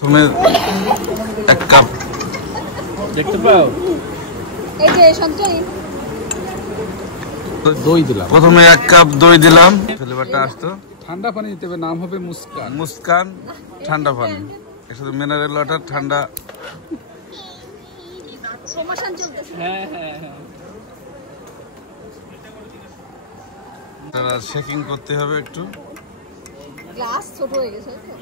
তুমি এক কাপ দেখতে পাও এই যে সঞ্চয় দই দিলাম। প্রথমে এক কাপ দই দিলাম, ফ্লেভারটা আসতো। ঠান্ডা পানি দিতে হবে, নাম হবে মুস্কান। মুস্কান ঠান্ডা পানি, এর সাথে মিনারেল ওয়াটার ঠান্ডা। প্রমোশন চলতেছে। তারা শেকিং করতে হবে একটু। গ্লাস ছোট হয়ে গেছে তো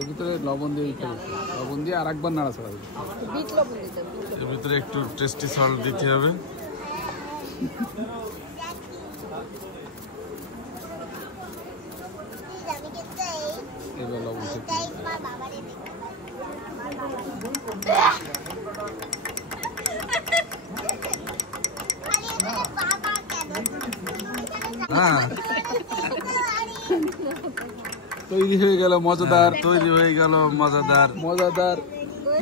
এর ভিতরে লবণ দিয়ে দিতে হবে, লবণ দিয়ে আরেকবার নাড়াচাড়া দিতে হবে। বিট লবণ দিতে হবে। এর ভিতরে একটু টেস্টি সল্ট দিতে হবে। এবার লবণ থেকে হ্যাঁ, তৈরি হয়ে গেল মজাদার তৈরি হয়ে গেল মজাদার মজাদার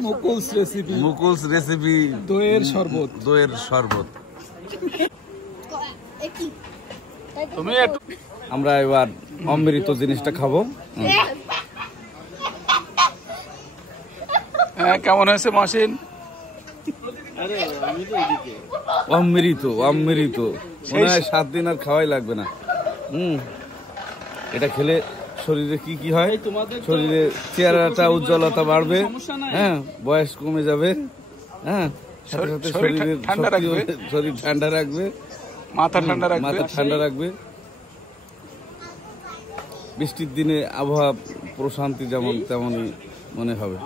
মুকুলস রেসিপি, মুকুলস রেসিপি, দইয়ের শরবত। দইয়ের শরবত। তুমি একটু আমরা এবার অমৃত জিনিসটা খাবো। হ্যাঁ, কেমন হয়েছে মহসিন? অমৃত অমৃত, মনে হয় 7 দিন আর খাওয়াই লাগবে না। এটা খেলে শরীরে কি কি হয়, শরীরে চেহারাটা উজ্জ্বলতা বাড়বে, হ্যাঁ, বয়স কমে যাবে, হ্যাঁ, সাথে সাথে শরীরের ঠান্ডা রাখবে, শরীর ঠান্ডা রাখবে, মাথা ঠান্ডা রাখবে, মাথা ঠান্ডা রাখবে। বৃষ্টির দিনে আবহাওয়া প্রশান্তি যেমন তেমনই মনে হবে।